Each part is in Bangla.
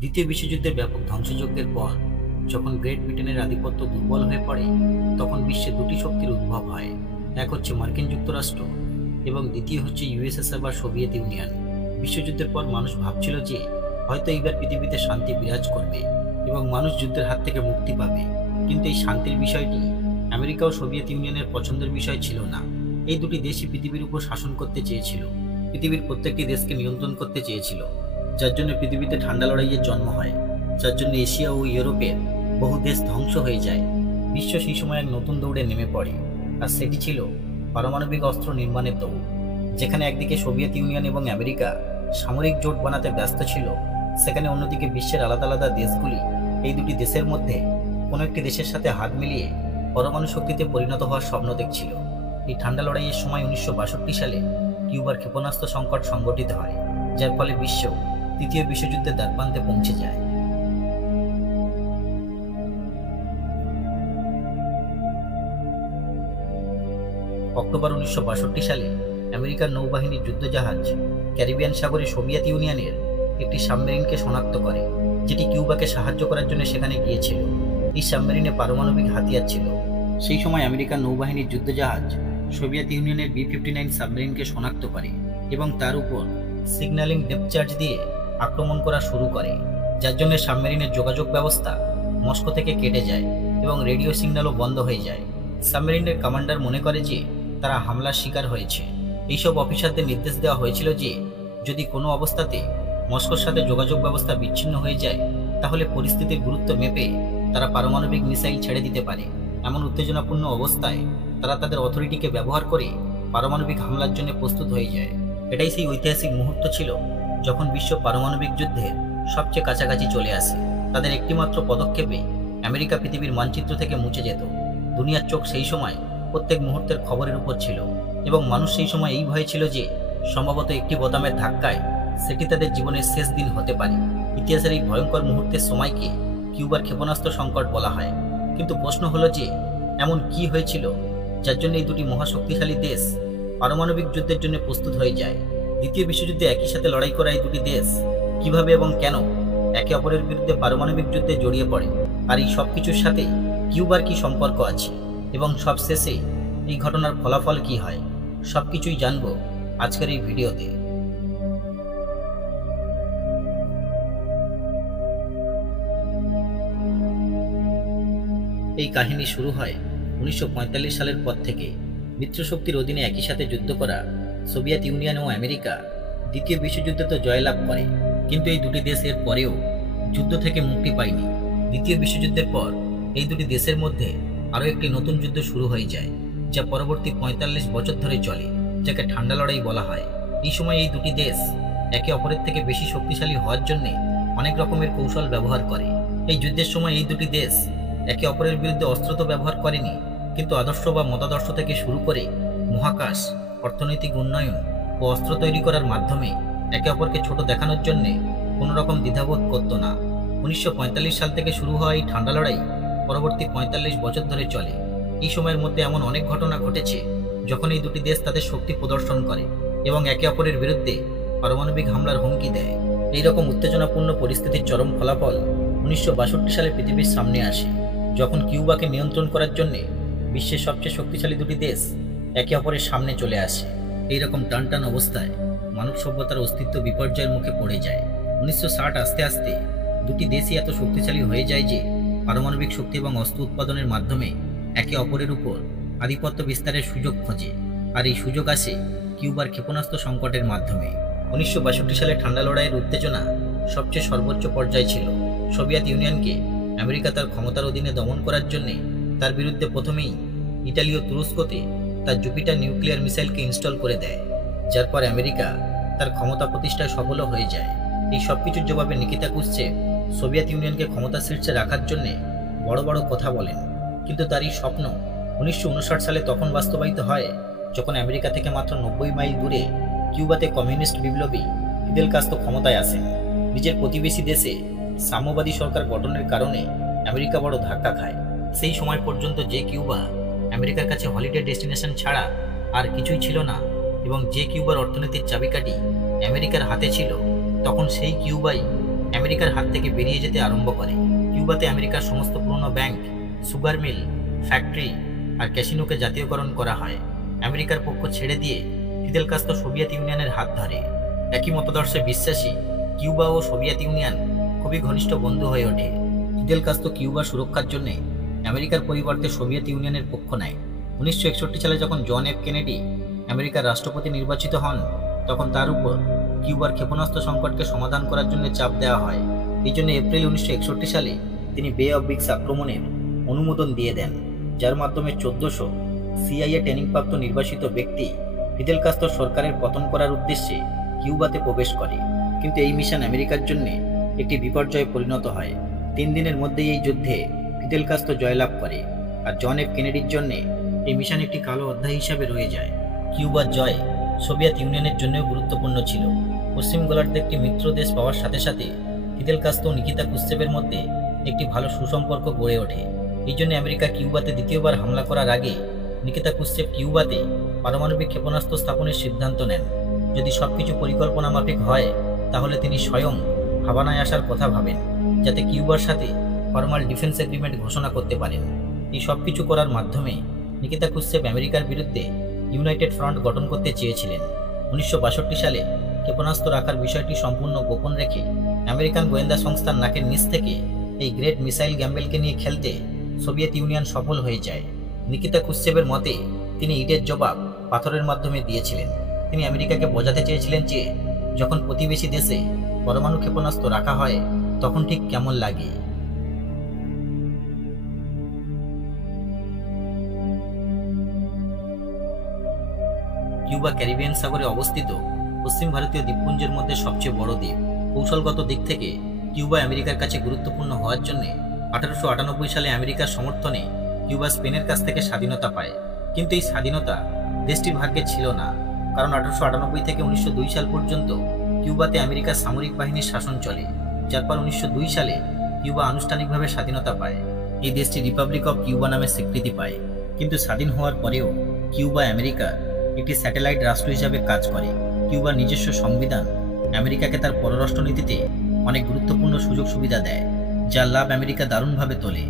দ্বিতীয় বিশ্বযুদ্ধের ব্যাপক ধ্বংসযজ্ঞের পর যখন গ্রেট ব্রিটেনের আধিপত্য দুর্বল হয়ে পড়ে, তখন বিশ্বে দুটি শক্তির উদ্ভব হয়। এক হচ্ছে মার্কিন যুক্তরাষ্ট্র এবং দ্বিতীয় হচ্ছে ইউএসএসআর বা সোভিয়েত ইউনিয়ন। বিশ্বযুদ্ধের পর মানুষ ভাবছিল যে হয়তো এইবার পৃথিবীতে শান্তি বিরাজ করবে এবং মানুষ যুদ্ধের হাত থেকে মুক্তি পাবে। কিন্তু এই শান্তির বিষয়টি আমেরিকা ও সোভিয়েত ইউনিয়নের পছন্দের বিষয় ছিল না। এই দুটি দেশই পৃথিবীর উপর শাসন করতে চেয়েছিল, পৃথিবীর প্রত্যেকটি দেশকে নিয়ন্ত্রণ করতে চেয়েছিল, যার জন্য পৃথিবীতে ঠান্ডা লড়াইয়ের জন্ম হয়, যার জন্য এশিয়া ও ইউরোপের বহু দেশ ধ্বংস হয়ে যায়। বিশ্ব সেই সময় এক নতুন দৌড়ে নেমে পড়ে, আর সেটি ছিল পারমাণবিক অস্ত্র নির্মাণের দৌড়। যেখানে একদিকে সোভিয়েত ইউনিয়ন এবং আমেরিকা সামরিক জোট বানাতে ব্যস্ত ছিল, সেখানে অন্যদিকে বিশ্বের আলাদা আলাদা দেশগুলি এই দুটি দেশের মধ্যে কোনো একটি দেশের সাথে হাত মিলিয়ে পরমাণু শক্তিতে পরিণত হওয়ার স্বপ্ন দেখছিল। এই ঠান্ডা লড়াইয়ের সময় 1962 সালে কিউবার ক্ষেপণাস্ত্র সংকট সংঘটিত হয়, যার ফলে বিশ্ব তৃতীয় বিশ্বযুদ্ধের দ্বারপ্রান্তে পৌঁছে যায়। অক্টোবর 1962 সালে আমেরিকার নৌবাহিনীর যুদ্ধজাহাজ ক্যারিবিয়ান সাগরে সোভিয়েত ইউনিয়নের একটি সাবমেরিনকে শনাক্ত করে, যেটি কিউবাকে সাহায্য করার জন্য সেখানে গিয়েছিল। এই সাবমেরিনে পারমাণবিক হাতিয়ার ছিল। সেই সময় আমেরিকার নৌবাহিনীর যুদ্ধজাহাজ সোভিয়েত ইউনিয়নের B-59 সাবমেরিনকে শনাক্ত করে এবং তার উপর সিগন্যালিং ডেপথ চার্জ দিয়ে আক্রমণ করা শুরু করে, যার জন্য সাবমেরিনের যোগাযোগ ব্যবস্থা মস্কো থেকে কেটে যায় এবং রেডিও সিগন্যালও বন্ধ হয়ে যায়। সাবমেরিনের কমান্ডার মনে করে যে তারা হামলার শিকার হয়েছে। এইসব অফিসারদের নির্দেশ দেওয়া হয়েছিল যে যদি কোনো অবস্থাতে মস্কোর সাথে যোগাযোগ ব্যবস্থা বিচ্ছিন্ন হয়ে যায়, তাহলে পরিস্থিতির গুরুত্ব মেপে তারা পারমাণবিক মিসাইল ছেড়ে দিতে পারে। এমন উত্তেজনাপূর্ণ অবস্থায় তারা তাদের অথরিটিকে ব্যবহার করে পারমাণবিক হামলার জন্য প্রস্তুত হয়ে যায়। এটাই সেই ঐতিহাসিক মুহূর্ত ছিল যখন বিশ্ব পারমাণবিক যুদ্ধের সবচেয়ে কাছাকাছি চলে আসে। তাদের একটিমাত্র পদক্ষেপে আমেরিকা পৃথিবীর মানচিত্র থেকে মুছে যেত। দুনিয়ার চোখ সেই সময় প্রত্যেক মুহূর্তের খবরের উপর ছিল এবং মানুষ সেই সময় এই ভয়ে ছিল যে সম্ভবত একটি বোতামের ধাক্কায় সেটি তাদের জীবনের শেষ দিন হতে পারে। ইতিহাসের এই ভয়ঙ্কর মুহূর্তের সময়কে কিউবার ক্ষেপণাস্ত্র সংকট বলা হয়। কিন্তু প্রশ্ন হলো যে এমন কি হয়েছিল যার জন্য এই দুটি মহাশক্তিশালী দেশ পারমাণবিক যুদ্ধের জন্য প্রস্তুত হয়ে যায়? দ্বিতীয় বিশ্বযুদ্ধে একই সাথে লড়াই করা এই দুটি দেশ কিভাবে এবং কেন একে অপরের বিরুদ্ধে পারমাণবিক যুদ্ধে জড়িয়ে পড়ে, আর এই সব কিছুর সাথে কিউবার কি সম্পর্ক আছে এবং সবশেষে এই ঘটনার ফলাফল কি হয়, সবকিছুই জানবো আজকের এই ভিডিওতে। এই কাহিনী শুরু হয় 1945 সালের পর থেকে। মিত্রশক্তির অধীনে একই সাথে যুদ্ধ করা সোভিয়েত ইউনিয়ন ও আমেরিকা দ্বিতীয় বিশ্বযুদ্ধে তো জয়লাভ করে, কিন্তু এই দুটি দেশ এর পরেও যুদ্ধ থেকে মুক্তি পায়নি। দ্বিতীয় বিশ্বযুদ্ধের পর এই দুটি দেশের মধ্যে আরও একটি নতুন যুদ্ধ শুরু হয়ে যায়, যা পরবর্তী 45 বছর ধরে চলে, যাকে ঠান্ডা লড়াই বলা হয়। এই সময় এই দুটি দেশ একে অপরের থেকে বেশি শক্তিশালী হওয়ার জন্য অনেক রকমের কৌশল ব্যবহার করে। এই যুদ্ধের সময় এই দুটি দেশ একে অপরের বিরুদ্ধে অস্ত্র তো ব্যবহার করেনি, কিন্তু আদর্শ বা মতাদর্শ থেকে শুরু করে মহাকাশ, অর্থনৈতিক উন্নয়ন ও অস্ত্র তৈরি করার মাধ্যমে একে অপরকে ছোট দেখানোর জন্য কোনো রকম দ্বিধাবোধ করত না। 1945 সাল থেকে শুরু হওয়া এই ঠান্ডা লড়াই পরবর্তী 45 বছর ধরে চলে। এই সময়ের মধ্যে এমন অনেক ঘটনা ঘটেছে যখন এই দুটি দেশ তাদের শক্তি প্রদর্শন করে এবং একে অপরের বিরুদ্ধে পারমাণবিক হামলার হুমকি দেয়। এইরকম উত্তেজনাপূর্ণ পরিস্থিতির চরম ফলাফল 1962 সালে পৃথিবীর সামনে আসে, যখন কিউবাকে নিয়ন্ত্রণ করার জন্য বিশ্বের সবচেয়ে শক্তিশালী দুটি দেশ একে অপরের সামনে চলে আসে। এইরকম টানটান অবস্থায় মানব সভ্যতার অস্তিত্ব বিপর্যয়ের মুখে পড়ে যায়। 1960 আস্তে আস্তে দুটি দেশই এত শক্তিশালী হয়ে যায় যে পারমাণবিক শক্তি এবং অস্ত্র উৎপাদনের মাধ্যমে একে অপরের উপর আধিপত্য বিস্তারের সুযোগ খোঁজে, আর এই সুযোগ আসে কিউবার ক্ষেপণাস্ত্র সংকটের মাধ্যমে। 1962 সালে ঠান্ডা লড়াইয়ের উত্তেজনা সবচেয়ে সর্বোচ্চ পর্যায়ে ছিল। সোভিয়েত ইউনিয়নকে আমেরিকা তার ক্ষমতার অধীনে দমন করার জন্য তার বিরুদ্ধে প্রথমেই ইটালি ও তুরস্কতে তার জুপিটার নিউক্লিয়ার মিসাইলকে ইনস্টল করে দেয়, যার পর আমেরিকা তার ক্ষমতা প্রতিষ্ঠায় সফল হয়ে যায়। এই সব কিছুর জবাবে নিকিতা ক্রুশ্চেভ সোভিয়েত ইউনিয়নকে ক্ষমতা শীর্ষে রাখার জন্য বড় বড় কথা বলেন, কিন্তু তার এই স্বপ্ন 1959 সালে তখন বাস্তবায়িত হয় যখন আমেরিকা থেকে মাত্র 90 মাইল দূরে কিউবাতে কমিউনিস্ট বিপ্লবী ফিদেল কাস্ত্রো ক্ষমতায় আসেন। নিজের প্রতিবেশী দেশে সাম্যবাদী সরকার গঠনের কারণে আমেরিকা বড় ধাক্কা খায়। সেই সময় পর্যন্ত যে কিউবা আমেরিকার কাছে হলিডে ডেস্টিনেশন ছাড়া আর কিছুই ছিল না এবং যে কিউবার অর্থনীতির চাবিকাঠি আমেরিকার হাতে ছিল, তখন সেই কিউবাই আমেরিকার হাত থেকে বেরিয়ে যেতে আরম্ভ করে। কিউবাতে আমেরিকার সমস্ত পুরনো ব্যাংক, সুগার মিল, ফ্যাক্টরি আর ক্যাসিনোকে জাতীয়করণ করা হয়। আমেরিকার পক্ষ ছেড়ে দিয়ে ফিদেল কাস্ত্রো সোভিয়েত ইউনিয়নের হাত ধরে। একই মতদর্শে বিশ্বাসী কিউবা ও সোভিয়েত ইউনিয়ন খুবই ঘনিষ্ঠ বন্ধু হয়ে ওঠে। ফিদেল কাস্ত্রো কিউবার সুরক্ষার জন্য আমেরিকার পরিবর্তে সোভিয়েত ইউনিয়নের পক্ষ নেয়। 1961 সালে যখন জন এফ কেনেডি আমেরিকার রাষ্ট্রপতি নির্বাচিত হন, তখন তার উপর কিউবার ক্ষেপণাস্ত্র সংকটকে সমাধান করার জন্য চাপ দেওয়া হয়। এই জন্য এপ্রিল 1961 সালে তিনি বে অফ ব্রিক্স আক্রমণের অনুমোদন দিয়ে দেন, যার মাধ্যমে 1400 সিআইএ ট্রেনিংপ্রাপ্ত নির্বাসিত ব্যক্তি ফিদেল কাস্ত্রো সরকারের পতন করার উদ্দেশ্যে কিউবাতে প্রবেশ করে। কিন্তু এই মিশন আমেরিকার জন্য একটি বিপর্যয়ে পরিণত হয়। 3 দিনের মধ্যেই এই যুদ্ধে ফিদেল কাস্ত্রো জয়লাভ করে, আর জন এফ কেনেডির জন্য এই মিশন একটি কালো অধ্যায় হিসাবে রয়ে যায়। কিউবার জয় সোভিয়েত ইউনিয়নের জন্যও গুরুত্বপূর্ণ ছিল। পশ্চিম গোলার্ধে একটি মিত্র দেশ পাওয়ার সাথে সাথে ফিদেল কাস্ত্রো ও নিকিতা ক্রুশ্চেভের মধ্যে একটি ভালো সুসম্পর্ক গড়ে ওঠে। এই জন্য আমেরিকা কিউবাতে দ্বিতীয়বার হামলা করার আগে নিকিতা ক্রুশ্চেভ কিউবাতে পারমাণবিক ক্ষেপণাস্ত্র স্থাপনের সিদ্ধান্ত নেন। যদি সবকিছু পরিকল্পনা মাফিক হয়, তাহলে তিনি স্বয়ং হাভানায় আসার কথা ভাবেন, যাতে কিউবার সাথে ফর্মাল ডিফেন্স এগ্রিমেন্ট ঘোষণা করতে পারেন। এই সবকিছু করার মাধ্যমে নিকিতা ক্রুশ্চেভ আমেরিকার বিরুদ্ধে ইউনাইটেড ফ্রন্ট গঠন করতে চেয়েছিলেন। 1962 সালে ক্ষেপণাস্ত্র রাখার বিষয়টি সম্পূর্ণ গোপন রেখে আমেরিকান গোয়েন্দা সংস্থার নাকের নিচ থেকে এই গ্রেট মিসাইল গ্যাম্বেলকে নিয়ে খেলতে সোভিয়েত ইউনিয়ন সফল হয়ে যায়। নিকিতা ক্রুশ্চেভের মতে তিনি ইটের জবাব পাথরের মাধ্যমে দিয়েছিলেন। তিনি আমেরিকাকে বোঝাতে চেয়েছিলেন যে যখন প্রতিবেশী দেশে পরমাণু ক্ষেপণাস্ত্র রাখা হয়, তখন ঠিক কেমন লাগে। কিউবা ক্যারিবিয়ান সাগরে অবস্থিত পশ্চিম ভারতীয় দ্বীপপুঞ্জের মধ্যে সবচেয়ে বড় দ্বীপ। কৌশলগত দিক থেকে কিউবা আমেরিকার কাছে গুরুত্বপূর্ণ হওয়ার জন্য 1898 সালে আমেরিকার সমর্থনে কিউবা স্পেনের কাছ থেকে স্বাধীনতা পায়। কিন্তু এই স্বাধীনতা দেশটির ভাগ্যে ছিল না, কারণ 1898 থেকে 1902 সাল পর্যন্ত কিউবাতে আমেরিকার সামরিক বাহিনীর শাসন চলে, যার পর 1902 সালে কিউবা আনুষ্ঠানিকভাবে স্বাধীনতা পায়। এই দেশটি রিপাবলিক অফ কিউবা নামে স্বীকৃতি পায়। কিন্তু স্বাধীন হওয়ার পরেও কিউবা আমেরিকা একটি স্যাটেলাইট রাষ্ট্র হিসাবে কাজ করে। কিউবার নিজস্ব সংবিধান আমেরিকাকে তার পররাষ্ট্রনীতিতে অনেক গুরুত্বপূর্ণ সুযোগ সুবিধা দেয়, যার লাভ আমেরিকা দারুণভাবে তোলে।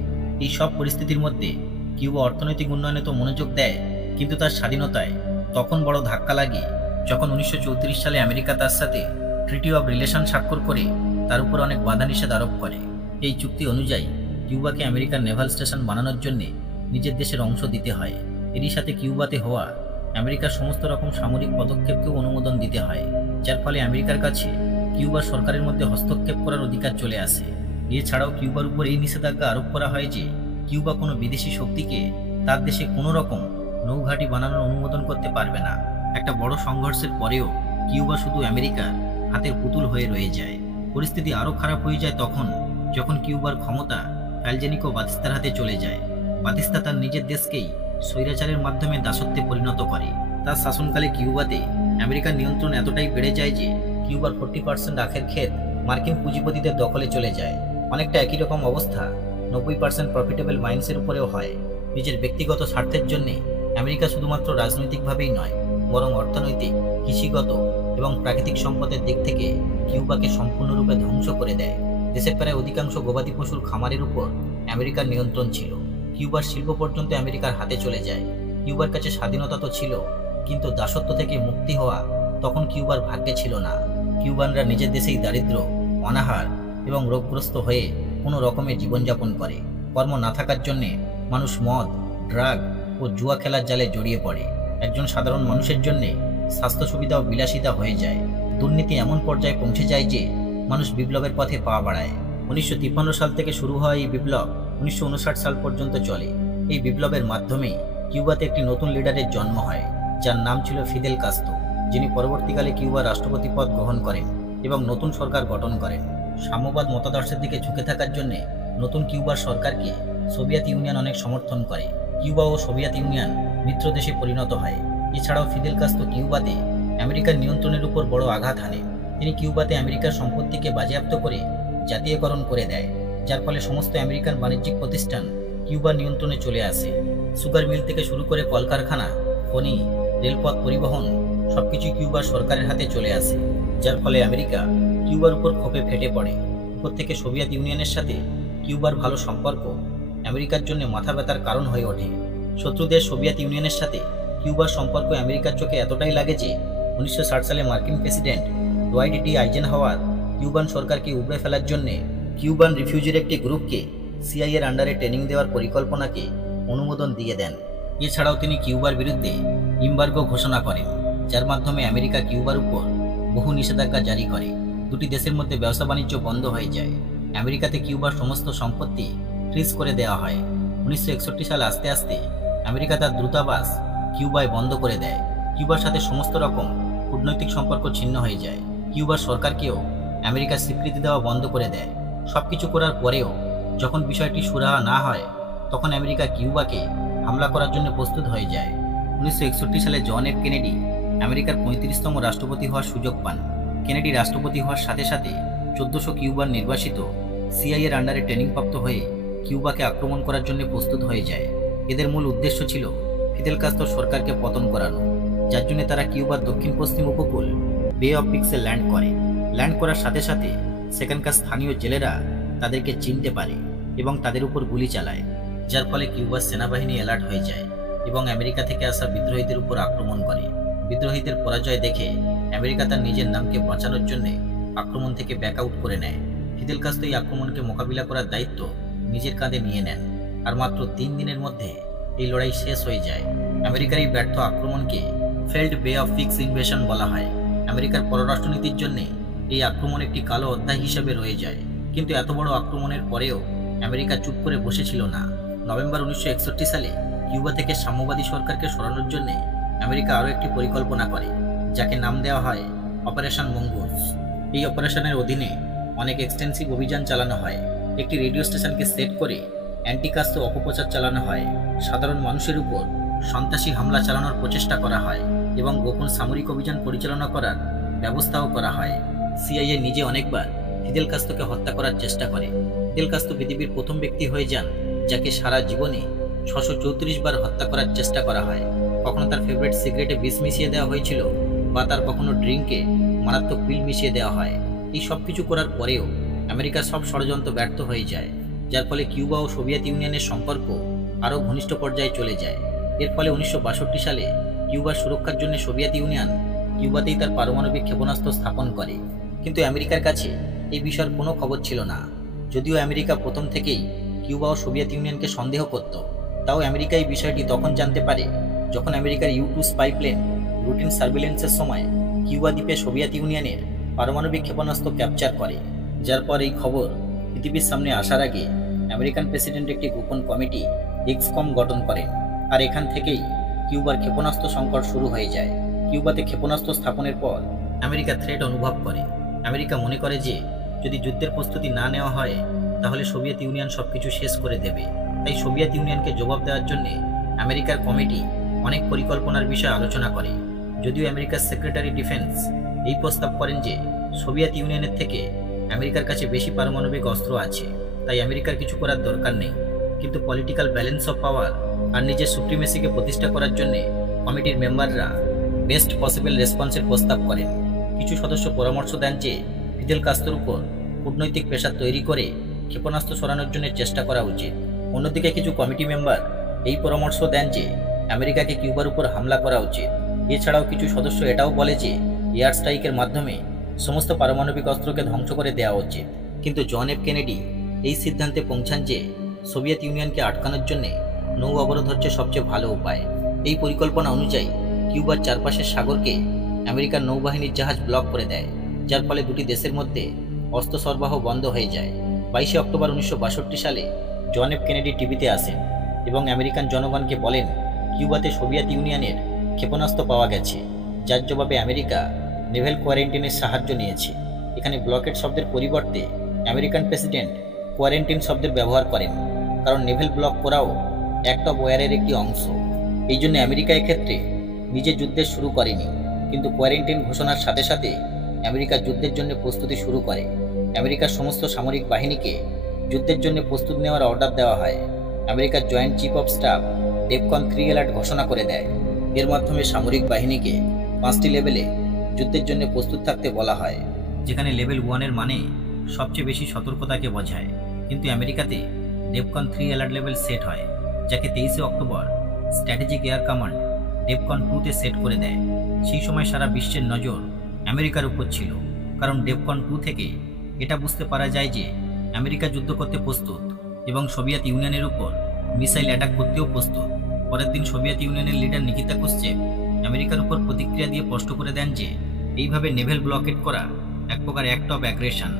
এই সব পরিস্থিতির মধ্যে কিউবা অর্থনৈতিক উন্নয়নে তো মনোযোগ দেয়, কিন্তু তার স্বাধীনতায় তখন বড় ধাক্কা লাগে যখন 1934 সালে আমেরিকা তার সাথে ট্রিটি অব রিলেশন স্বাক্ষর করে তার উপর অনেক বাধা নিষেধ আরোপ করে। এই চুক্তি অনুযায়ী কিউবাকে আমেরিকার নেভাল স্টেশন বানানোর জন্য নিজের দেশের অংশ দিতে হয়। এরই সাথে কিউবাতে হওয়া আমেরিকার সমস্ত রকম সামরিক পদক্ষেপকেও অনুমোদন দিতে হয়, যার ফলে আমেরিকার কাছে কিউবার সরকারের মধ্যে হস্তক্ষেপ করার অধিকার চলে আসে। এছাড়াও কিউবার উপর এই নিষেধাজ্ঞা আরোপ করা হয় যে কিউবা কোনো বিদেশি শক্তিকে তার দেশে কোনো রকম নৌঘাঁটি বানানোর অনুমোদন করতে পারবে না। একটা বড় সংঘর্ষের পরেও কিউবা শুধু আমেরিকার হাতের পুতুল হয়ে রয়ে যায়। পরিস্থিতি আরও খারাপ হয়ে যায় তখন, যখন কিউবার ক্ষমতা ফ্যালজেনিকো বাতিস্তার হাতে চলে যায়। বাতিস্তা তার নিজের দেশকেই স্বৈরাচারের মাধ্যমে দাসত্বে পরিণত করে। তার শাসনকালে কিউবাতে আমেরিকার নিয়ন্ত্রণ এতটাই বেড়ে যায় যে কিউবার 40% আখের ক্ষেত মার্কিন পুঁজিপতিদের দখলে চলে যায়। অনেকটা একই রকম অবস্থা 90% প্রফিটেবল মাইন্সের উপরেও হয়। নিজের ব্যক্তিগত স্বার্থের জন্য আমেরিকা শুধুমাত্র রাজনৈতিকভাবেই নয়, বরং অর্থনৈতিক, কৃষিগত এবং প্রাকৃতিক সম্পদের দিক থেকে কিউবাকে সম্পূর্ণরূপে ধ্বংস করে দেয়। দেশের প্রায় অধিকাংশ গবাদি পশুর খামারের উপর আমেরিকার নিয়ন্ত্রণ ছিল। কিউবার শিল্প পর্যন্ত আমেরিকার হাতে চলে যায়। কিউবার কাছে স্বাধীনতা তো ছিল, কিন্তু দাসত্ব থেকে মুক্তি হওয়া তখন কিউবার ভাগ্যে ছিল না। কিউবানরা নিজের দেশেই দারিদ্র, অনাহার এবং রোগগ্রস্ত হয়ে কোনো রকমের জীবনযাপন করে। কর্ম না থাকার জন্যে মানুষ মদ, ড্রাগ ও জুয়া খেলার জালে জড়িয়ে পড়ে। একজন সাধারণ মানুষের জন্যে স্বাস্থ্য সুবিধা ও বিলাসিতা হয়ে যায়। দুর্নীতি এমন পর্যায়ে পৌঁছে যায় যে মানুষ বিপ্লবের পথে পা বাড়ায়। 1953 সাল থেকে শুরু হওয়া এই বিপ্লব 1959 সাল পর্যন্ত চলে। এই বিপ্লবের মাধ্যমে কিউবাতে একটি নতুন লিডারের জন্ম হয়, যার নাম ছিল ফিদেল কাস্ত্রো, যিনি পরবর্তীকালে কিউবার রাষ্ট্রপতি পদ গ্রহণ করেন এবং নতুন সরকার গঠন করেন। সাম্যবাদ মতাদর্শের দিকে ঝুঁকে থাকার জন্য নতুন কিউবার সরকারকে সোভিয়েত ইউনিয়ন অনেক সমর্থন করে। কিউবা ও সোভিয়েত ইউনিয়ন মিত্র দেশে পরিণত হয়। এছাড়াও ফিদেল কাস্ত্রো কিউবাতে আমেরিকার নিয়ন্ত্রণের উপর বড় আঘাত হানে। তিনি কিউবাতে আমেরিকার সম্পত্তিকে বাজেয়াপ্ত করে জাতীয়করণ করে দেয়, যার ফলে সমস্ত আমেরিকান বাণিজ্যিক প্রতিষ্ঠান কিউবার নিয়ন্ত্রণে চলে আসে। সুগার মিল থেকে শুরু করে কলকারখানা, খনি, রেলপথ পরিবহন সবকিছু কিউবার সরকারের হাতে চলে আসে, যার ফলে আমেরিকা কিউবার উপর ক্ষোভে ফেটে পড়ে। উপর থেকে সোভিয়েত ইউনিয়নের সাথে কিউবার ভালো সম্পর্ক আমেরিকার জন্য মাথা ব্যথার কারণ হয়ে ওঠে। শত্রুদের সোভিয়েত ইউনিয়নের সাথে কিউবার সম্পর্ক আমেরিকার চোখে এতটাই লাগে যে 1960 সালে মার্কিন president Dwight D Eisenhower Cuban সরকারকে উবড়ে ফেলার জন্য কিউবান রিফিউজির একটি গ্রুপকে সিআইএর আন্ডারে ট্রেনিং দেওয়ার পরিকল্পনাকে অনুমোদন দিয়ে দেন। এছাড়াও তিনি কিউবার বিরুদ্ধে এমবার্গো ঘোষণা করেন, যার মাধ্যমে আমেরিকা কিউবার উপর বহু নিষেধাজ্ঞা জারি করে। দুটি দেশের মধ্যে ব্যবসা বাণিজ্য বন্ধ হয়ে যায়। আমেরিকাতে কিউবার সমস্ত সম্পত্তি ফ্রিজ করে দেওয়া হয়। 1961 সালে আস্তে আস্তে আমেরিকা তার দূতাবাস কিউবায় বন্ধ করে দেয়। কিউবার সাথে সমস্ত রকম কূটনৈতিক সম্পর্ক ছিন্ন হয়ে যায়। কিউবার সরকারকেও আমেরিকা স্বীকৃতি দেওয়া বন্ধ করে দেয়। সবকিছু করার পরেও যখন বিষয়টি সুরাহা না হয়, তখন আমেরিকা কিউবাকে হামলা করার জন্য প্রস্তুত হয়ে যায়। 1961 সালে জন এফ কেনেডি আমেরিকার 35তম রাষ্ট্রপতি হওয়ার সুযোগ পান। কেনেডি রাষ্ট্রপতি হওয়ার সাথে সাথে 1400 কিউবার নির্বাসিত সিআইএর আন্ডারে ট্রেনিংপ্রাপ্ত হয়ে কিউবাকে আক্রমণ করার জন্য প্রস্তুত হয়ে যায়। এদের মূল উদ্দেশ্য ছিল ফিদেল কাস্ত্রোর সরকারকে পতন করানো, যার জন্য তারা কিউবার দক্ষিণ পশ্চিম উপকূল বে অফ পিক্সে ল্যান্ড করে। ল্যান্ড করার সাথে সাথে সেখানকার স্থানীয় জেলেরা তাদেরকে চিনতে পারে এবং তাদের উপর গুলি চালায়, যার ফলে কিউবার সেনাবাহিনী অ্যালার্ট হয়ে যায় এবং আমেরিকা থেকে আসা বিদ্রোহীদের উপর আক্রমণ করে। বিদ্রোহীদের পরাজয় দেখে আমেরিকা তার নিজের নামকে বাঁচানোর জন্য আক্রমণ থেকে ব্যাকআউট করে নেয়। ফিদেল কাস্ত্রো এই আক্রমণকে মোকাবিলা করার দায়িত্ব নিজের কাঁধে নিয়ে নেন, আর মাত্র 3 দিনের মধ্যে এই লড়াই শেষ হয়ে যায়। আমেরিকার এই ব্যর্থ আক্রমণকে ফেল্ড বে অফ পিক্স ইনভেশন বলা হয়। আমেরিকার পররাষ্ট্রনীতির জন্য এই আক্রমণ একটি কালো অধ্যায় হিসেবে রয়ে যায়। কিন্তু এত বড় আক্রমণের পরেও আমেরিকা চুপ করে বসেছিল না। নভেম্বর 1961 সালে কিউবা থেকে সাম্যবাদী সরকারকে সরানোর জন্য আমেরিকা আরও একটি পরিকল্পনা করে, যাকে নাম দেওয়া হয় অপারেশন মঙ্গোস। এই অপারেশনের অধীনে অনেক এক্সটেন্সিভ অভিযান চালানো হয়। একটি রেডিও স্টেশনকে সেট করে অ্যান্টি কাস্ত্রো অপপ্রচার চালানো হয়। সাধারণ মানুষের উপর সন্ত্রাসী হামলা চালানোর প্রচেষ্টা করা হয় এবং গোপন সামরিক অভিযান পরিচালনা করার ব্যবস্থাও করা হয়। সিআইএ নিজে অনেকবার ফিদেল কাস্ত্রোকে হত্যা করার চেষ্টা করে। ফিদেল কাস্ত্রো পৃথিবীর প্রথম ব্যক্তি হয়ে যান যাকে সারা জীবনে 634 বার হত্যা করার চেষ্টা করা হয়। কখনো তার ফেভারিট সিগারেটে বিষ মিশিয়ে দেওয়া হয়েছিল, বা তার কখনো ড্রিঙ্কে মারাত্মক পিল মিশিয়ে দেওয়া হয়। এই সব কিছু করার পরেও আমেরিকার সব ষড়যন্ত্র ব্যর্থ হয়ে যায়, যার ফলে কিউবা ও সোভিয়েত ইউনিয়নের সম্পর্ক আরও ঘনিষ্ঠ পর্যায়ে চলে যায়। এর ফলে 1962 সালে কিউবার সুরক্ষার জন্য সোভিয়েত ইউনিয়ন কিউবাতেই তার পারমাণবিক ক্ষেপণাস্ত্র স্থাপন করে। কিন্তু আমেরিকার কাছে এই বিষয়ের কোনো খবর ছিল না। যদিও আমেরিকা প্রথম থেকেই কিউবা ও সোভিয়েত ইউনিয়নকে সন্দেহ করত, তাও আমেরিকা এই বিষয়টি তখন জানতে পারে যখন আমেরিকার U-2 স্পাই প্লেন রুটিন সার্ভিলেন্সের সময় কিউবা দ্বীপে সোভিয়েত ইউনিয়নের পারমাণবিক ক্ষেপণাস্ত্র ক্যাপচার করে। যার পর এই খবর পৃথিবীর সামনে আসার আগে আমেরিকান প্রেসিডেন্ট একটি গোপন কমিটি এক্সকম গঠন করেন, আর এখান থেকেই কিউবার ক্ষেপণাস্ত্র সংকট শুরু হয়ে যায়। কিউবাতে ক্ষেপণাস্ত্র স্থাপনের পর আমেরিকা থ্রেট অনুভব করে। আমেরিকা মনে করে যে যদি যুদ্ধের প্রস্তুতি না নেওয়া হয় তাহলে সোভিয়েত ইউনিয়ন সবকিছু শেষ করে দেবে। তাই সোভিয়েত ইউনিয়নকে জবাব দেওয়ার জন্য আমেরিকার কমিটি অনেক পরিকল্পনার বিষয়ে আলোচনা করে। যদিও আমেরিকার সেক্রেটারি ডিফেন্স এই প্রস্তাব করেন যে সোভিয়েত ইউনিয়নের থেকে আমেরিকার কাছে বেশি পারমাণবিক অস্ত্র আছে, তাই আমেরিকার কিছু করার দরকার নেই। কিন্তু পলিটিক্যাল ব্যালেন্স অফ পাওয়ার আর নিজের সুপ্রিমেসিকে প্রতিষ্ঠা করার জন্য কমিটির মেম্বাররা বেস্ট পসিবল রেসপন্সের প্রস্তাব করেন। কিছু সদস্য পরামর্শ দেন যে ফিদেল কাস্ত্রোর উপর কূটনৈতিক প্রেসার তৈরি করে ক্ষেপণাস্ত্র সরানোর জন্য চেষ্টা করা উচিত। অন্যদিকে কিছু কমিটি মেম্বার এই পরামর্শ দেন যে আমেরিকাকে কিউবার উপর হামলা করা উচিত। এছাড়াও কিছু সদস্য এটাও বলে যে এয়ার স্ট্রাইকের মাধ্যমে সমস্ত পারমাণবিক অস্ত্রকে ধ্বংস করে দেওয়া উচিত। কিন্তু জন এফ কেনেডি এই সিদ্ধান্তে পৌঁছান যে সোভিয়েত ইউনিয়নকে আটকানোর জন্য নৌ অবরোধ হচ্ছে সবচেয়ে ভালো উপায়। এই পরিকল্পনা অনুযায়ী কিউবার চারপাশের সাগরকে আমেরিকার নৌবাহিনীর জাহাজ ব্লক করে দেয়, যার ফলে দুটি দেশের মধ্যে অস্ত্র সরবরাহ বন্ধ হয়ে যায়। 22 অক্টোবর 1962 সালে জন এফ কেনেডি টিভিতে আসেন এবং আমেরিকান জনগণকে বলেন কিউবাতে সোভিয়েত ইউনিয়নের ক্ষেপণাস্ত্র পাওয়া গেছে, যার জবাবে আমেরিকা নেভেল কোয়ারেন্টিনের সাহায্য নিয়েছে। এখানে ব্লকেড শব্দের পরিবর্তে আমেরিকান প্রেসিডেন্ট কোয়ারেন্টিন শব্দের ব্যবহার করেন, কারণ নেভেল ব্লক করাও অ্যাক্ট অফ ওয়ারের একটি অংশ। এই জন্য আমেরিকা এক্ষেত্রে নিজে যুদ্ধের শুরু করেনি, কিন্তু কোয়ারেন্টিন ঘোষণার সাথে সাথে আমেরিকা যুদ্ধের জন্য প্রস্তুতি শুরু করে। আমেরিকার সমস্ত সামরিক বাহিনীকে যুদ্ধের জন্য প্রস্তুত নেওয়ার অর্ডার দেওয়া হয়। আমেরিকার joint chief of staff DEFCON 3 alert ঘোষণা করে দেয়। এর মাধ্যমে সামরিক বাহিনীকে 5টি লেভেলে যুদ্ধের জন্য প্রস্তুত থাকতে বলা হয়, যেখানে লেভেল 1 এর মানে সবচেয়ে বেশি সতর্কতাকে বোঝায়। কিন্তু আমেরিকাতে ডেফকন 3 অ্যালার্ট লেভেল সেট হয়, যাকে 23 October strategic air command DEFCON 2-তে সেট করে দেয়। সেই সময় সারা বিশ্বের নজর আমেরিকার উপর ছিল, কারণ ডেফকন 2 থেকে এটা বুঝতে পারা যায় যে আমেরিকা যুদ্ধ করতে প্রস্তুত এবং সোভিয়েত ইউনিয়নের উপর মিসাইল অ্যাটাক করতেও প্রস্তুত। পরের দিন সোভিয়েত ইউনিয়নের লিডার নিকিতা ক্রুশ্চেভ আমেরিকার উপর প্রতিক্রিয়া দিয়ে স্পষ্ট করে দেন যে এইভাবে নেভেল ব্লকেট করা এক প্রকার অ্যাক্ট অফ অ্যাগ্রেশন,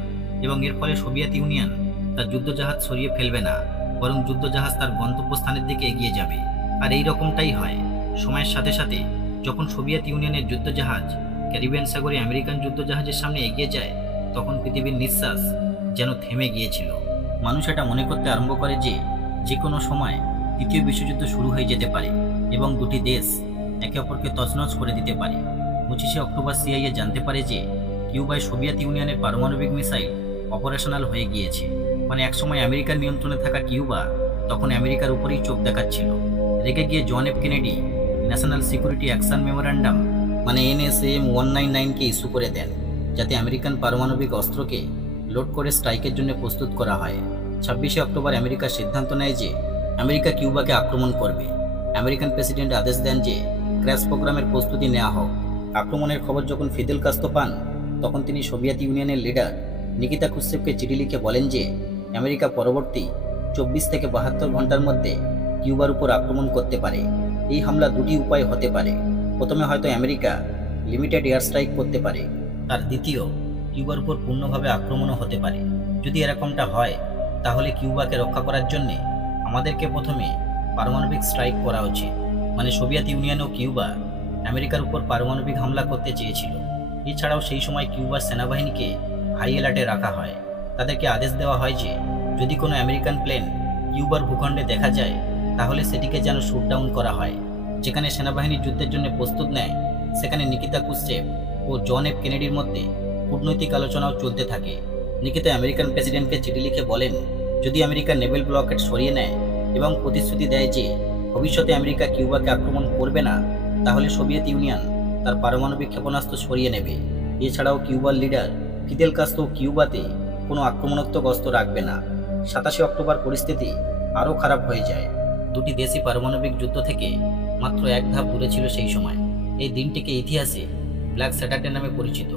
এবং এর ফলে সোভিয়েত ইউনিয়ন তার যুদ্ধজাহাজ সরিয়ে ফেলবে না, বরং যুদ্ধজাহাজ তার গন্তব্যস্থানের দিকে এগিয়ে যাবে। আর এই রকমটাই হয়। সময়ের সাথে সাথে যখন সোভিয়েত ইউনিয়নের যুদ্ধজাহাজ ক্যারিবিয়ান সাগরে আমেরিকান যুদ্ধজাহাজের সামনে এগিয়ে যায়, তখন পৃথিবীর নিঃশ্বাস যেন থেমে গিয়েছিল। মানুষ এটা মনে করতে আরম্ভ করে যে কোনো সময় দ্বিতীয় বিশ্বযুদ্ধ শুরু হয়ে যেতে পারে এবং দুটি দেশ একে অপরকে তছনছ করে দিতে পারে। 25 অক্টোবর সিআইএ জানতে পারে যে কিউবায় সোভিয়েত ইউনিয়নের পারমাণবিক মিসাইল অপারেশনাল হয়ে গিয়েছে। মানে একসময় আমেরিকার নিয়ন্ত্রণে থাকা কিউবা তখন আমেরিকার উপরেই চোখ দেখাচ্ছিল। রেগে গিয়ে John F Kennedy National Security Action Memorandum মানে NSAM 199-কে ইস্যু করে দেন, যাতে আমেরিকান পারমাণবিক অস্ত্রকে লোড করে স্ট্রাইকের জন্য প্রস্তুত করা হয়। 26 অক্টোবর আমেরিকা সিদ্ধান্ত নেয় যে আমেরিকা কিউবাকে আক্রমণ করবে। আমেরিকান প্রেসিডেন্ট আদেশ দেন যে ক্র্যাশ প্রোগ্রামের প্রস্তুতি নেওয়া হোক। আক্রমণের খবর যখন ফিদেল কাস্ত্রো পান, তখন তিনি সোভিয়েত ইউনিয়নের লিডার নিকিতা ক্রুশ্চেভকে চিঠি লিখে বলেন যে আমেরিকা পরবর্তী 24 থেকে 72 ঘন্টার মধ্যে কিউবার উপর আক্রমণ করতে পারে। এই হামলা দুটি উপায় হতে পারে। প্রথমে হয়তো আমেরিকা লিমিটেড এয়ার স্ট্রাইক করতে পারে, আর দ্বিতীয় কিউবার উপর পূর্ণভাবে আক্রমণও হতে পারে। যদি এরকমটা হয়, তাহলে কিউবাকে রক্ষা করার জন্যে আমাদেরকে প্রথমে পারমাণবিক স্ট্রাইক করা উচিত। মানে সোভিয়েত ইউনিয়ন ও কিউবা আমেরিকার উপর পারমাণবিক হামলা করতে চেয়েছিল। এছাড়াও সেই সময় কিউবার সেনাবাহিনীকে হাই অ্যালার্টে রাখা হয়। তাদেরকে আদেশ দেওয়া হয় যে যদি কোনো আমেরিকান প্লেন কিউবার ভূখণ্ডে দেখা যায়, তাহলে সেটিকে যেন শুটডাউন করা হয়। যেখানে সেনাবাহিনী যুদ্ধের জন্য প্রস্তুত নেয়, সেখানে নিকিতা ক্রুশ্চেভ ও জন এফ কেনেডির মধ্যে কূটনৈতিক আলোচনাও চলতে থাকে। নিকিতা আমেরিকান প্রেসিডেন্টকে চিঠি লিখে বলেন, যদি আমেরিকা নেভেল ব্লকেট সরিয়ে নেয় এবং প্রতিশ্রুতি দেয় যে ভবিষ্যতে আমেরিকা কিউবাকে আক্রমণ করবে না, তাহলে সোভিয়েত ইউনিয়ন তার পারমাণবিক ক্ষেপণাস্ত্র সরিয়ে নেবে। এছাড়াও কিউবার লিডার ফিদেল কাস্ত্রো কিউবাতে কোনো আক্রমণাত্মক অস্ত্র রাখবে না। 27 অক্টোবর পরিস্থিতি আরও খারাপ হয়ে যায়। দুটি দেশই পারমাণবিক যুদ্ধ থেকে মাত্র এক ধাপ দূরে ছিল সেই সময়। এই দিনটিকে ইতিহাসে ব্ল্যাক স্যাটারডে নামে পরিচিত,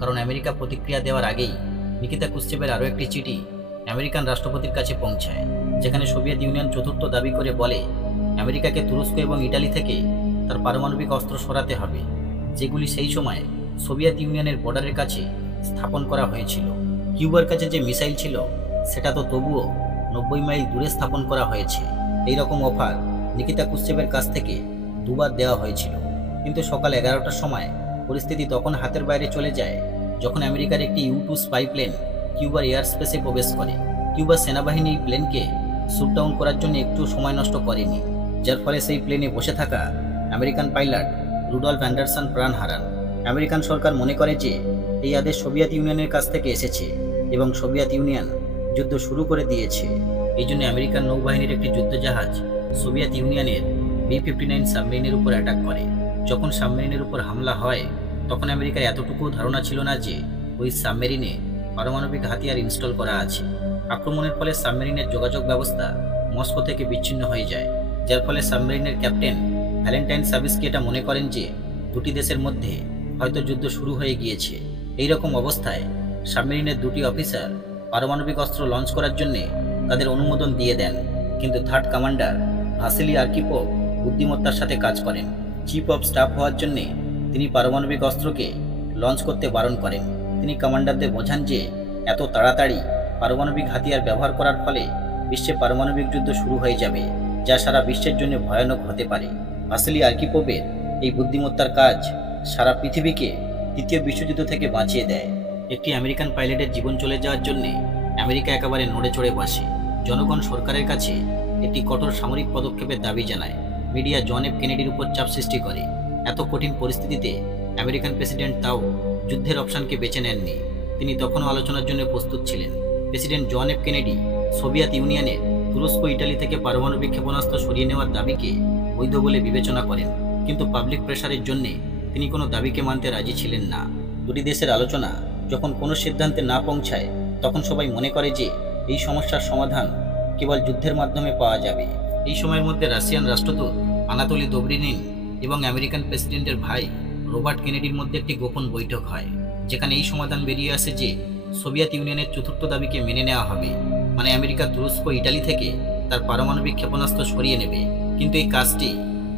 কারণ আমেরিকা প্রতিক্রিয়া দেওয়ার আগেই নিকিতা ক্রুশ্চেভের আরও একটি চিঠি আমেরিকান রাষ্ট্রপতির কাছে পৌঁছায়, যেখানে সোভিয়েত ইউনিয়ন চতুর্থ দাবি করে বলে আমেরিকাকে তুরস্ক এবং ইটালি থেকে তার পারমাণবিক অস্ত্র সরাতে হবে, যেগুলি সেই সময় সোভিয়েত ইউনিয়নের বর্ডারের কাছে স্থাপন করা হয়েছিল। কিউবার কাছে যে মিসাইল ছিল, সেটা তো তবুও 90 মাইল দূরে স্থাপন করা হয়েছে। এই রকম অফার নিকিতা ক্রুশ্চেভের কাছ থেকে দুবার দেওয়া হয়েছিল। কিন্তু সকাল 11টার সময় পরিস্থিতি তখন হাতের বাইরে চলে যায়, যখন আমেরিকার একটি U-2 স্পাই প্লেন কিউবার এয়ার স্পেসে প্রবেশ করে। কিউবার সেনাবাহিনী প্লেনকে শুটডাউন করার জন্য একটু সময় নষ্ট করেনি, যার ফলে সেই প্লেনে বসে থাকা আমেরিকান পাইলট রুডলফ অ্যান্ডারসন প্রাণ হারান। আমেরিকান সরকার মনে করে যে এই আদেশ সোভিয়েত ইউনিয়নের কাছ থেকে এসেছে এবং সোভিয়েত ইউনিয়ন যুদ্ধ শুরু করে দিয়েছে। এই জন্য আমেরিকান নৌবাহিনীর একটি যুদ্ধজাহাজ সোভিয়েত ইউনিয়নের B-59 সাবমেরিনের উপর অ্যাটাক করে। যখন সাবমেরিনের উপর হামলা হয়, তখন আমেরিকার এতটুকু ধারণা ছিল না যে ওই সাবমেরিনে পারমাণবিক হাতিয়ার ইনস্টল করা আছে। আক্রমণের ফলে সাবমেরিনের যোগাযোগ ব্যবস্থা মস্কো থেকে বিচ্ছিন্ন হয়ে যায়, যার ফলে সাবমেরিনের ক্যাপ্টেন ভ্যালেন্টাইন সাবিস্কি এটা মনে করেন যে দুটি দেশের মধ্যে হয়তো যুদ্ধ শুরু হয়ে গিয়েছে। এই রকম অবস্থায় সাবমেরিনের দুটি অফিসার পারমাণবিক অস্ত্র লঞ্চ করার জন্য তাদের অনুমোদন দিয়ে দেন। কিন্তু থার্ড কমান্ডার ভাসিলি আর্কিপভ বুদ্ধিমত্তার সাথে কাজ করেন। চিফ অফ স্টাফ হওয়ার জন্য তিনি পারমাণবিক অস্ত্রকে লঞ্চ করতে বারণ করেন। তিনি কমান্ডারদের বোঝান যে এত তাড়াতাড়ি পারমাণবিক হাতিয়ার ব্যবহার করার ফলে বিশ্বে পারমাণবিক যুদ্ধ শুরু হয়ে যাবে, যা সারা বিশ্বের জন্য ভয়ানক হতে পারে। ভাসিলি আর্কিপভের এই বুদ্ধিমত্তার কাজ সারা পৃথিবীকে দ্বিতীয় বিশ্বযুদ্ধ থেকে বাঁচিয়ে দেয়। একটি আমেরিকান পাইলটের জীবন চলে যাওয়ার জন্য আমেরিকা একেবারে নড়ে চড়ে বসে। জনগণ সরকারের কাছে একটি কঠোর সামরিক পদক্ষেপের দাবি জানায়। মিডিয়া জন এফ কেনেডির উপর চাপ সৃষ্টি করে। এত কঠিন পরিস্থিতিতে আমেরিকান প্রেসিডেন্ট তাও যুদ্ধের অপশনকে বেছে নেননি। তিনি তখনও আলোচনার জন্য প্রস্তুত ছিলেন। President John F Kennedy Soviet ইউনিয়নের তুরস্ক ইটালি থেকে পারমাণবিক ক্ষেপণাস্ত্র সরিয়ে নেওয়ার দাবিকে বৈধ বলে বিবেচনা করেন, কিন্তু পাবলিক প্রেসারের জন্য তিনি কোনো দাবিকে মানতে রাজি ছিলেন না। দুটি দেশের আলোচনা যখন কোনো সিদ্ধান্তে না পৌঁছায়, তখন সবাই মনে করে যে এই সমস্যার সমাধান কেবল যুদ্ধের মাধ্যমে পাওয়া যাবে। এই সময়ের মধ্যে রাশিয়ান রাষ্ট্রদূত আনাতোলি দোব্রিনিন এবং আমেরিকান প্রেসিডেন্টের ভাই রবার্ট কেনেডির মধ্যে একটি গোপন বৈঠক হয়, যেখানে এই সমাধান বেরিয়ে আসে যে সোভিয়েত ইউনিয়নের চতুর্থ দাবিকে মেনে নেওয়া হবে, মানে আমেরিকা তুরস্ক ইটালি থেকে তার পারমাণবিক ক্ষেপণাস্ত্র সরিয়ে নেবে, কিন্তু এই কাজটি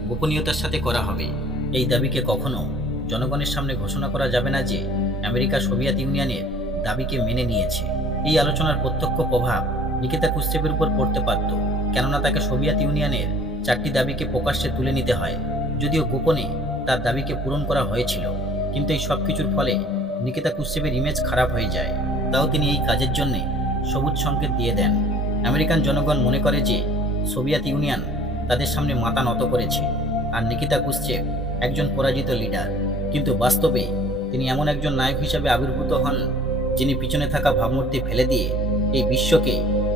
গোপনীয়তার সাথে করা হবে। এই দাবিকে কখনো জনগণের সামনে ঘোষণা করা যাবে না যে আমেরিকা সোভিয়েত ইউনিয়নের দাবিকে মেনে নিয়েছে। এই আলোচনার প্রত্যক্ষ প্রভাব নিকিতা ক্রুশ্চেভের উপর পড়তে পারত, কেননা তাকে সোভিয়েত ইউনিয়নের 4টি দাবিকে প্রকাশ্যে তুলে নিতে হয়। যদিও গোপনে তার দাবিকে পূরণ করা হয়েছিল, কিন্তু এই সব কিছুর ফলে নিকিতা ক্রুশ্চেভের ইমেজ খারাপ হয়ে যায়। তাও তিনি এই কাজের জন্য সবুজ সংকেত দিয়ে দেন। আমেরিকান জনগণ মনে করে যে সোভিয়েত ইউনিয়ন তাদের সামনে মাথা নত করেছে, আর নিকিতা ক্রুশ্চেভ একজন পরাজিত লিডার। কিন্তু বাস্তবে তিনি এমন একজন নায়ক হিসেবে আবির্ভূত হন, যিনি পিছনে থাকা ভাবমূর্তি ফেলে দিয়ে এই বিশ্বকে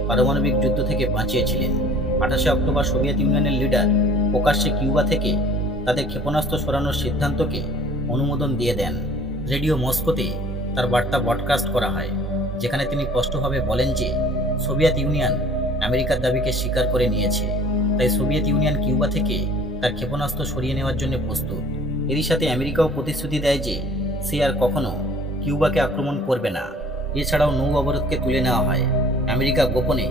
পারমাণবিক যুদ্ধ থেকে বাঁচিয়েছিলেন। 28 অক্টোবর সোভিয়েত ইউনিয়নের লিডার প্রকাশ্যে কিউবা থেকে তাদের ক্ষেপণাস্ত্র সরানোর সিদ্ধান্তকে অনুমোদন দিয়ে দেন। রেডিও মস্কোতে তার বার্তা ব্রডকাস্ট করা হয়, যেখানে তিনি স্পষ্টভাবে বলেন যে সোভিয়েত ইউনিয়ন আমেরিকার দাবিকে স্বীকার করে নিয়েছে, তাই সোভিয়েত ইউনিয়ন কিউবা থেকে তার ক্ষেপণাস্ত্র সরিয়ে নেওয়ার জন্য প্রস্তুত। এরই সাথে আমেরিকাও প্রতিশ্রুতি দেয় যে সে আর কখনো কিউবাকে আক্রমণ করবে না। এছাড়াও নৌ অবরোধকে তুলে নেওয়া হয়। আমেরিকা গোপনে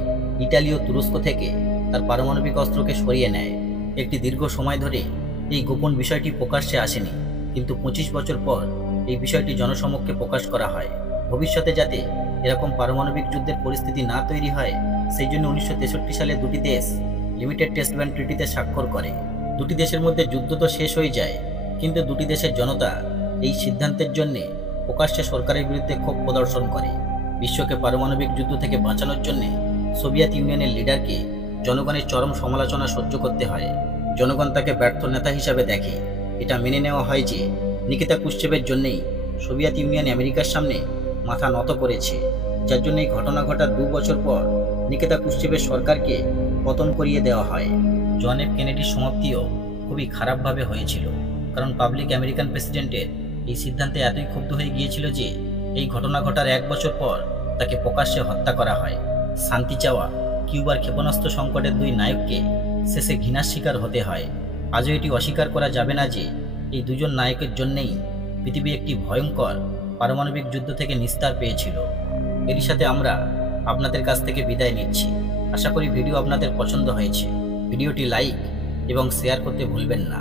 ইতালি ও তুরস্ক থেকে তার পারমাণবিক অস্ত্রকে সরিয়ে নেয়। একটি দীর্ঘ সময় ধরে এই গোপন বিষয়টি প্রকাশ্যে আসেনি, কিন্তু 25 বছর পর এই বিষয়টি জনসমক্ষে প্রকাশ করা হয়। ভবিষ্যতে যাতে এরকম পারমাণবিক যুদ্ধের পরিস্থিতি না তৈরি হয়, সেই জন্য 1963 সালে দুটি দেশ লিমিটেড টেস্ট ব্যান ট্রিটিতে স্বাক্ষর করে। দুটি দেশের মধ্যে যুদ্ধ তো শেষ হয়ে যায়, কিন্তু দুটি দেশের জনতা এই সিদ্ধান্তের জন্য প্রকাশ্যে সরকারের বিরুদ্ধে ক্ষোভ প্রদর্শন করে। বিশ্বকে পারমাণবিক যুদ্ধ থেকে বাঁচানোর জন্য সোভিয়েত ইউনিয়নের লিডারকে জনগণের চরম সমালোচনা সহ্য করতে হয়। জনগণ তাকে ব্যর্থ নেতা হিসাবে দেখে। এটা মেনে নেওয়া হয় যে নিকিতা ক্রুশ্চেভের জন্যই সোভিয়েত ইউনিয়ন আমেরিকার সামনে মাথা নত করেছে, যার জন্য এই ঘটনা ঘটার 2 বছর পর নিকিতা ক্রুশ্চেভের সরকারকে পতন করিয়ে দেওয়া হয়। জন এফ কেনেডির সমাপ্তিও খুবই খারাপভাবে হয়েছিল, কারণ পাবলিক আমেরিকান প্রেসিডেন্টের এই সিদ্ধান্তে এতই ক্ষুব্ধ হয়ে গিয়েছিল যে এই ঘটনা ঘটার 1 বছর পর তাকে প্রকাশ্যে হত্যা করা হয়। শান্তি চাওয়া কিউবার ক্ষেপণাস্ত্র সংকটের 2 নায়ককে শেষে ঘৃণার শিকার হতে হয়। আজও এটি অস্বীকার করা যাবে না যে এই দুজন নায়কের জন্যই পৃথিবী একটি ভয়ঙ্কর পারমাণবিক যুদ্ধ থেকে নিস্তার পেয়েছিল। এরই সাথে আমরা আপনাদের কাছ থেকে বিদায় নিচ্ছি। আশা করি ভিডিও আপনাদের পছন্দ হয়েছে। ভিডিওটি লাইক এবং শেয়ার করতে ভুলবেন না।